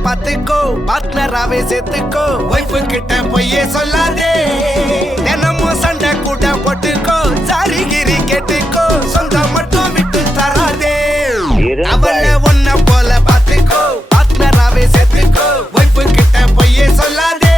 பாத்துக்கோ பார்ட்னராவே சேர்த்துக்கோ வைஃபு கிட்ட பொய்யே சொல்லாதே தினமும் சண்டை கூட போட்டுக்கோ சாரி கிரி கேட்டுக்கோ சொந்தம் மட்டும் விட்டு தராதே அவளை ஒன்ன போல பாத்துக்கோ பார்ட்னராவே சேர்த்துக்கோ வைஃபு கிட்ட பொய்யே சொல்லாதே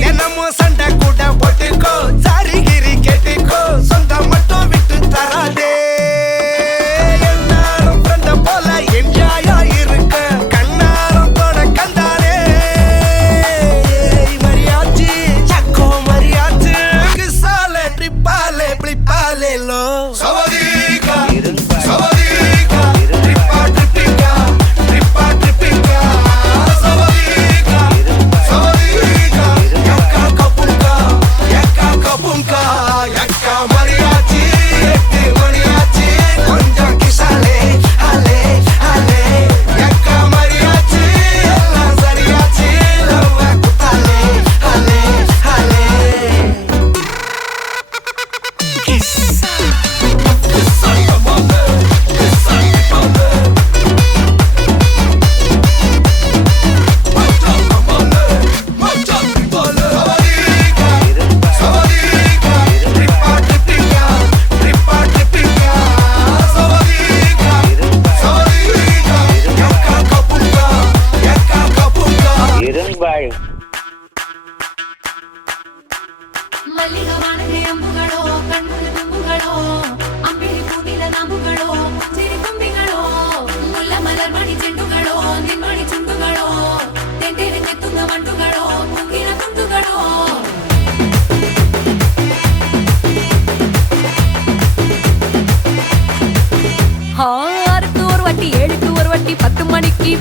தினமும் சண்டை கூட போட்டுக்கோ சாரி கிரி கேட்டுக்கோ சொந்தம் மட்டும் விட்டு தராதே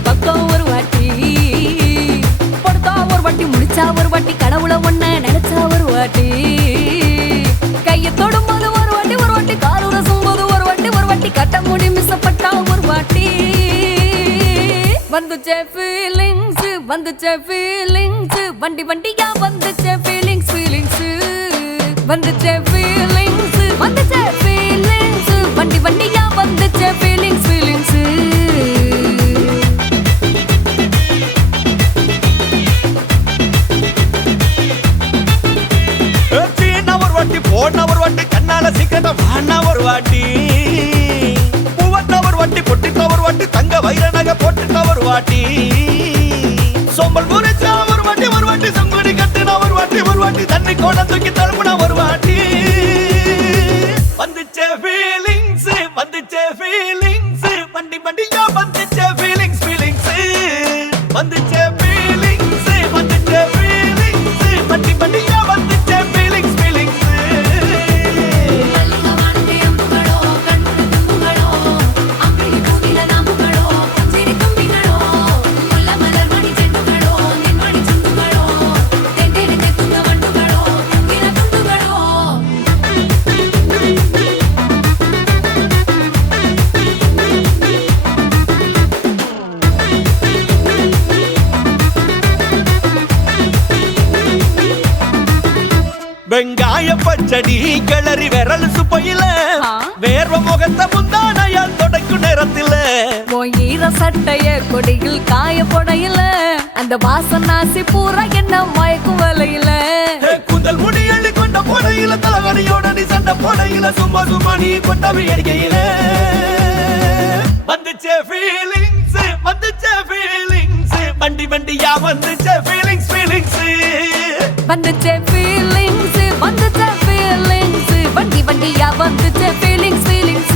பக்கம் ஒரு வாட்டி படுத்தா ஒரு வாட்டி முடிச்சா ஒரு வாட்டி கடவுளை ஒன்ன நினைச்சா ஒரு வாட்டி கைய தொடும்போது ஒரு வாட்டி கால் உரசும் போது ஒரு வாட்டி கட்ட முடி மிசப்பட்டா ஒரு வாட்டி வந்துச்சே ஃபீலிங்ஸ் வண்டி வண்டியா வந்துச்சே ஃபீலிங்ஸ் வந்துச்சே ஃபீலிங்ஸ் வண்டி வண்டியா வந்துச்சே ஃபீலிங்ஸ் போன ஒரு வாட்டி கண்ணால சீக்கிரம் வாண்ணா ஒரு வாட்டி பூவட்ட ஒரு வாட்டி பொட்டிட்ட ஒரு வாட்டி தங்க வைர நகை போட்டுட்ட ஒரு வாட்டி சோம்பல் முறிச்சா ஒரு வாட்டி சங்குடி கட்டினா ஒரு வாட்டி தண்ணி கோட தூக்கி தழுப்புனா ஒரு வாட்டி வந்துச்சே ஃபீலிங்ஸ் வண்டி வண்டியா வந்துச்சே ஃபீலிங்ஸ் வந்துச்சே ஃபீலிங்ஸ் வண்டி வண்டியா வந்துச்சே ஃபீலிங்ஸ் வெங்காய பச்சடி கிளறி விரல் சுப்பையில வேர்வ முகத்த முந்தானையால் தொடக்கும் நேரத்தில ஈர சட்டைய கொடியில் காய பொடையில அந்த வாசனாசி பூரா என்ன மயக்கும் வலையில கூந்தல் முடி அள்ளி கொண்ட போடையில தலைவலியோட நீ சண்டை போடையில சும்மா சும்மா நீ கொண்டவி அடிக்கையில வந்துச்சே ஃபீலிங்ஸ் வந்துச்சே ஃபீலிங்ஸ் வண்டி வண்டியா வந்துச்சே ஃபீலிங்ஸ் ஃபீலிங்ஸ் வந்துச்சே ஃபீலிங்ஸ் வந்துச்சே ஃபீலிங்ஸ் வண்டி வண்டியா வந்துச்சே ஃபீலிங்ஸ் ஃபீலிங்ஸ்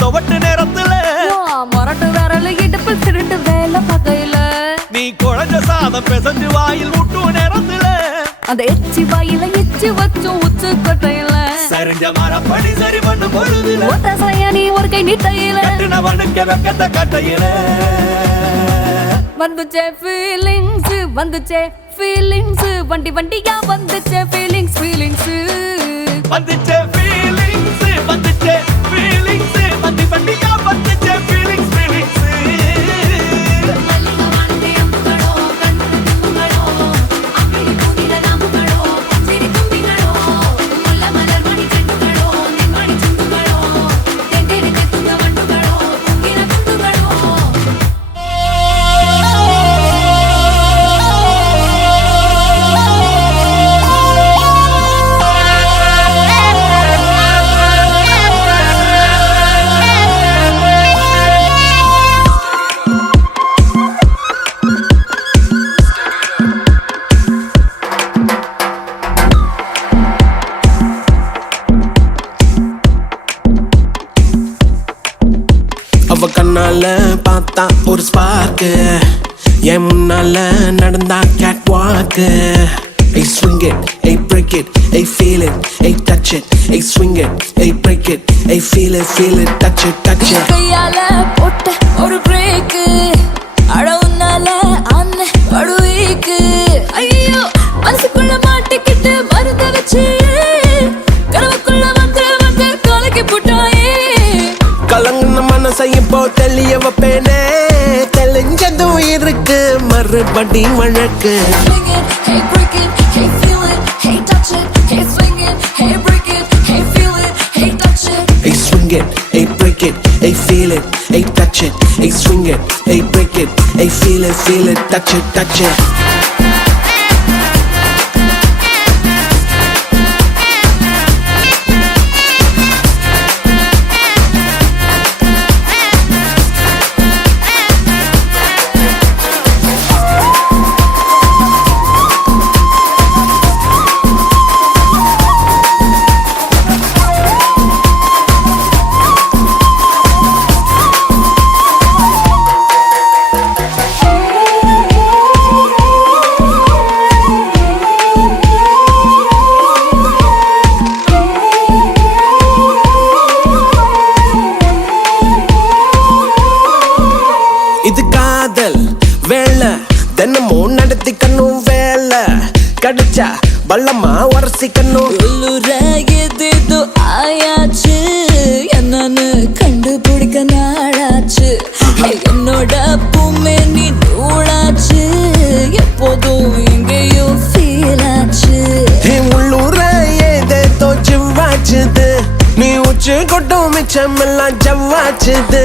துவட்டு நேரத்துல மொரட்டு விரல இடுப்பில் திருட்டு வேலை பகையில நீ குழஞ்ச சாதம் பெசஞ்சு வாயில் விட்டு நேரத்துல அந்த எச்சி வாயில எச்சி வச்சும் உச்சு கொட்டையில சரிஞ்ச மரப்படி சரி பண்ணு பொழுதுல ஒத்த சையானி ஒரு கை நீட்டையில கட்டினவனுக்கு வெக்கத்த கட்டையில வந்துச்சே ஃபீலிங்ஸ் வந்துச்சே ஃபீலிங்ஸ் வண்டி வண்டியா வந்துச்சே ஃபீலிங்ஸ் ஃபீலிங்ஸ் வந்துச்சே ஃபீலிங்ஸ் வந்துச்சே ஃபீலிங்ஸ் வண்டி வண்டியா வந்துச்சே ஃபீலிங்ஸ் ஃபீலிங்ஸ் அவ கண்ணால பார்த்தா ஒரு ஸ்பார்க்கு என் முன்னால நடந்தா கேட் வாக்கு Hey swing it, hey break it, hey feel it, hey touch it, hey swing it, hey break it, hey feel it, touch it, touch it. கையால போட்ட ஒரு பிரேக் அடவுனால அன்ன படுவீக்கு ஐயோ மனசுக்குள்ள மாட்டிக்கிட்டு மருந்த வச்சு கனவுக்குள்ள வந்து வந்து கலக்கி போட்டாயே கலங்குன மனசை இப்போ தெளிய வைப்பேனே தெளிஞ்சதும் இருக்கு மறுபடி வழக்கு Hey break it, hey feel it, hey touch it, hey swing it, hey break it, hey feel it, hey touch it. Hey swing it, hey break it, hey feel it, hey touch it, hey swing it, hey break it, hey feel it, touch it, touch it. இது காதல் வேலை தினமும் நடத்திக்கணும் வேலை கிடைச்சா பள்ளமா உரசிக்கணும் ஏதேதோ ஆயாச்சு என்னன்னு கண்டுபிடிக்க நாளாச்சு என்னோட பூமே நீ தூளாச்சு எப்போதும் எங்கேயோ ஃபீல் ஆச்சு உள்ளூர ஏதேதோ ஜிவ்வாச்சுது நீ உச்சு கொட்டும் மிச்சம் எல்லாம் ஜவ்வாச்சுது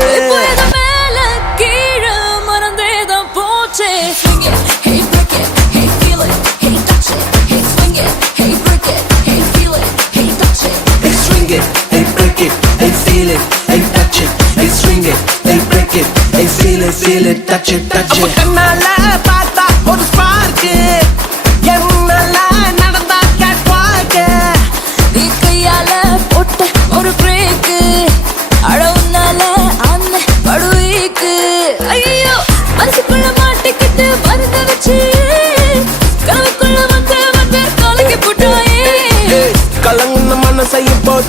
மேல கீழே மறந்தேதான் போச்சே Swing it, hey break it, hey feel it, hey touch it, hey swing it, hey break it, hey feel it, hey touch it. Hey swing it, hey break it, hey feel it, hey touch it, hey swing it, hey break it, hey feel it, touch it, touch it. கண்ணால பார்த்தா ஒரு spark என்னால நடந்தா gate வாக்கு நீ கையால போட்ட ஒரு பிரேக் அழவுனால அன்ன படுவீக்கு ஐயோ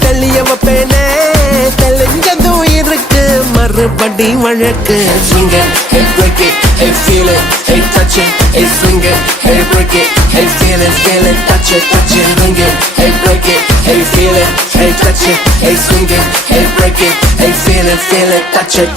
தெளிய வைப்பேனே தெளிஞ்சதும் இருக்கு மறுபடி வழக்கு swing it hey break it hey feel it hey touch it hey swing it hey break it hey feel it touch it swing it hey break it hey feel it hey touch it hey swing it hey break it hey feel it touch it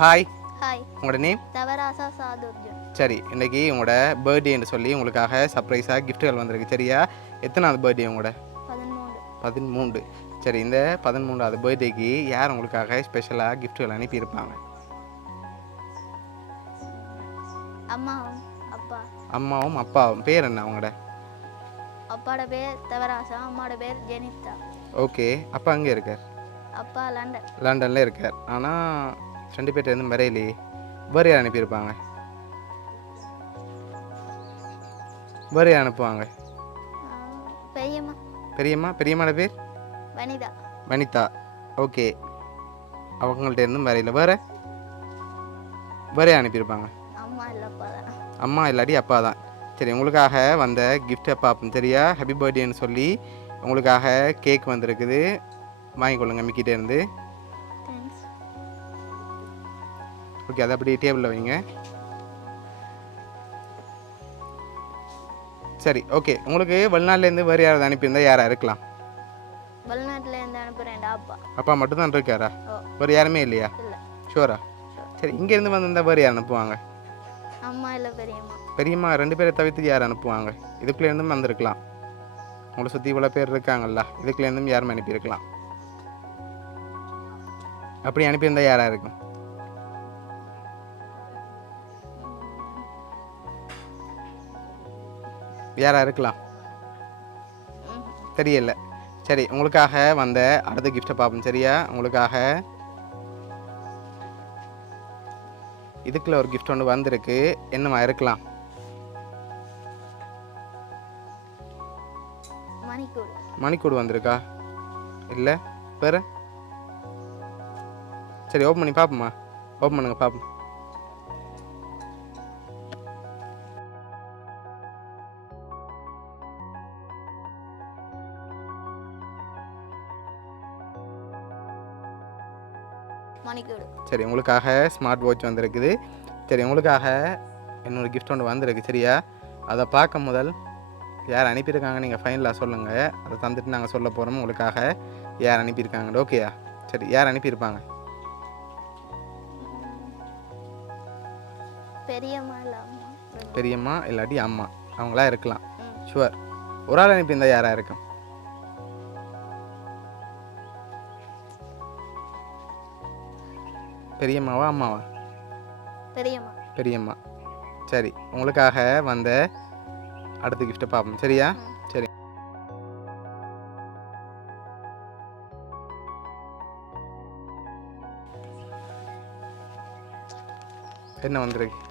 hi, hi, உங்களோட name? Thavarasa சாதுர்ஜுன். சரி, இன்னைக்கு உங்களோட பர்த்டேன்னு சொல்லி உங்களுக்காக சர்ப்ரைஸாக கிஃப்ட்டுகள் வந்திருக்கு. சரியா? எத்தனாவது பர்த்டே உங்களோட? 13. சரி, இந்த 13வது பர்த்டேக்கு யார் உங்களுக்காக ஸ்பெஷலாக கிஃப்ட்டுகள் அனுப்பியிருப்பாங்க? அம்மாவும் அப்பா. அம்மாவும் அப்பாவும். பேர் என்ன அவங்களோட? அப்பாவோட பேர் தவராசா, அம்மாவோட பேர் ஜெனிதா. ஓகே, அப்பா அங்கே இருக்கார்? அப்பா லண்டன். லண்டனில் இருக்கார். ஆனால் 2 பேர்ட்ட இருந்து வரையிலே வேறு யார் அனுப்பியிருப்பாங்க? வேறு யார் அனுப்புவாங்க? பெரியம்மா. பெரியம்மாவோட பேர்? வனிதா. வனிதா. ஓகே, அவங்கள்ட்ட இருந்தும் வரையில் வேறு யார் அனுப்பியிருப்பாங்க? அம்மா இல்லை, அப்பா தான். அம்மா இல்லாட்டி அப்பா தான். சரி, உங்களுக்காக வந்த கிஃப்ட்டை பார்ப்போம். சரியா? ஹாப்பி பர்த்டேன்னு சொல்லி உங்களுக்காக கேக் வந்திருக்குது, வாங்கிக்கொள்ளுங்க மிக்கிட்டே இருந்து. தேங்க்ஸ். ஓகே, அதை அப்படியே டேபிளில் வைங்க. சரி, ஓகே. உங்களுக்கு வெளிநாட்டிலேருந்து வேறு யாராவது அனுப்பியிருந்தா யாராக இருக்கலாம்? வெளிநாட்டிலேருந்து அனுப்புகிறேன் அப்பா. அப்பா மட்டும்தான் இருக்காரா? ஓ. வேறு யாருமே இல்லையா? இல்லை. ஷூரா? சரி, இங்கேருந்து வந்திருந்தால் வேறு யார் அனுப்புவாங்க? அம்மா இல்லை, பெரியம்மா. பெரியம்மா 2 பேரை தவிர்த்து யார் அனுப்புவாங்க? இதுக்குள்ளேருந்தும் வந்திருக்கலாம். உங்களை சுற்றி இவ்வளோ பேர் இருக்காங்கல்ல, இதுக்குள்ளேருந்தும் யாரும் அனுப்பியிருக்கலாம். அப்படி அனுப்பியிருந்தா யாராக இருக்கும்? யாராக இருக்கலாம்? தெரியல. சரி, உங்களுக்காக வந்த அடுத்த கிஃப்ட்டை பார்ப்போம். சரியா? உங்களுக்காக இதுக்குள்ள ஒரு கிஃப்ட் ஒன்று வந்திருக்கு. என்னமா இருக்கலாம்? மணிக்கூடு வந்திருக்கா? இல்லை, வேறு? சரி, ஓப்பன் பண்ணி பார்ப்போம்மா. ஓப்பன் பண்ணுங்க பார்ப்போம். சரி, உங்களுக்காக ஸ்மார்ட் வாட்ச் வந்திருக்குது. சரி, உங்களுக்காக என்னோடய கிஃப்ட் ஒன்று வந்திருக்கு. சரியா? அதை பார்க்க முதல் யார் அனுப்பியிருக்காங்க நீங்கள் ஃபைனலாக சொல்லுங்கள். அதை தந்துட்டு நாங்கள் சொல்ல போகிறோம் உங்களுக்காக யார் அனுப்பியிருக்காங்க. ஓகேயா? சரி, யார் அனுப்பியிருப்பாங்க? பெரியம்மா இல்லாட்டி அம்மா, அவங்களா இருக்கலாம். ஷுவர். ஒரு ஆள் அனுப்பியிருந்தா யாராக இருக்கும்? பெரியம்மாவா அம்மாவா? பெரியம்மா. சரி, உங்களுக்காக வந்த அடுத்த கிஃப்ட்டை பார்ப்போம். சரியா? சரி, என்ன வந்திருக்கு?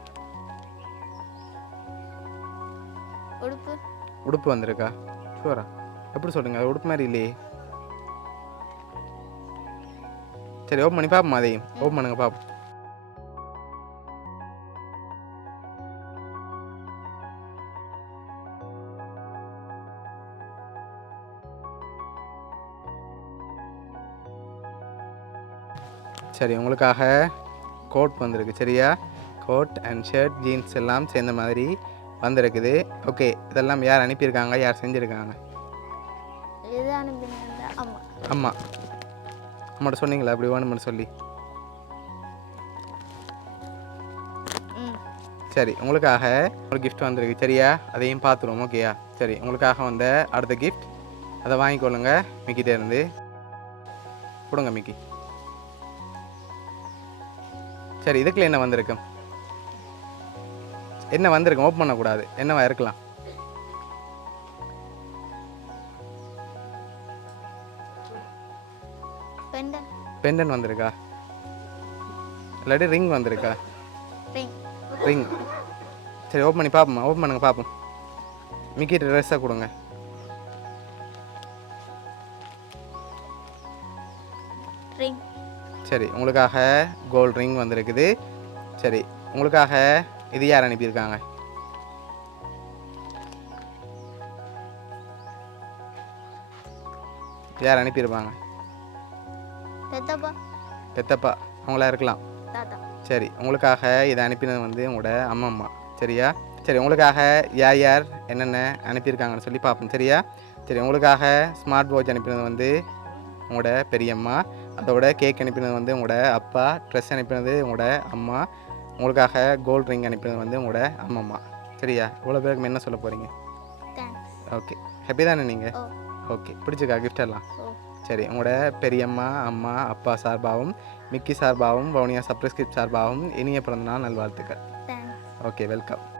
உடுப்பு வந்திருக்கா? ஷூரா? எப்படி சொல்லுங்க, அது உடுப்பு மாதிரி இல்லையே. சரி, ஓப்பன் பண்ணி பார்ப்போம். அதையும் ஓப்பன் பண்ணுங்க பார்ப்போம். சரி, உங்களுக்காக கோட் வந்திருக்கு. சரியா? கோட் அண்ட் ஷர்ட், ஜீன்ஸ் எல்லாம் சேர்ந்த மாதிரி வந்திருக்குது. ஓகே, இதெல்லாம் யார் அனுப்பியிருக்காங்க, யார் செஞ்சுருக்காங்க? அம்மா. அம்மாட்ட சொன்னீங்களா அப்படி வேணும்னு சொல்லி? சரி, உங்களுக்காக ஒரு கிஃப்ட் வந்திருக்கு. சரியா? அதையும் பார்த்துருவோம். ஓகேயா? சரி, உங்களுக்காக வந்த அடுத்த கிஃப்ட், அதை வாங்கிக்கொள்ளுங்க மிக்கிட்டே இருந்து. கொடுங்க மிக்கி. சரி, இதுக்குள்ள என்ன வந்திருக்கும்? என்ன வந்திருக்கும்? ஓப்பன் பண்ணக்கூடாது. என்னவா இருக்கலாம்? பெண்டன் வந்திருக்கா? இல்லாட்டி ரிங் வந்திருக்கா? ரிங். சரி, ஓப்பன் பண்ணி பார்ப்போம்மா. ஓப்பன் பண்ணுங்க பார்ப்போம். மிக்கி ட்ரெஸ்ஸை கொடுங்க. ரிங். சரி, உங்களுக்காக கோல்ட் ரிங் வந்திருக்குது. சரி, உங்களுக்காக இது யார் அனுப்பியிருக்காங்க? யார் அனுப்பியிருப்பாங்க? பெத்தப்பா. பெத்தப்பா அவங்களா இருக்கலாம். தாத்தா. சரி, உங்களுக்காக இதை அனுப்பினது வந்து உங்களோட அம்மம்மா. சரியா? சரி, உங்களுக்காக யார் யார் என்னென்ன அனுப்பியிருக்காங்கன்னு சொல்லி பார்ப்போம். சரியா? சரி, உங்களுக்காக ஸ்மார்ட் வாட்ச் அனுப்பினது வந்து உங்களோட பெரியம்மா. அதோட கேக் அனுப்பினது வந்து உங்களோட அப்பா. ட்ரெஸ் அனுப்பினது உங்களோட அம்மா. உங்களுக்காக கோல்ட் ரிங் அனுப்பினது வந்து உங்களோட அம்மம்மா. சரியா? இவ்வளோ பேருக்கு என்ன சொல்ல போகிறீங்க? தேங்க்ஸ். ஓகே, ஹாப்பி தானே நீங்கள்? ஓ. ஓகே, பிடிச்சிக்கா gift எல்லாம்? ஓ. சரி, உங்களோட பெரியம்மா, அம்மா, அப்பா சார்பாகவும் மிக்கி சார்பாகவும் வவுனியா சப்ரஸ்கிரிப்ட் சார்பாகவும் இனிய பிறந்தநாள் நல்வாழ்த்துக்கள். தேங்க்ஸ். Okay, welcome.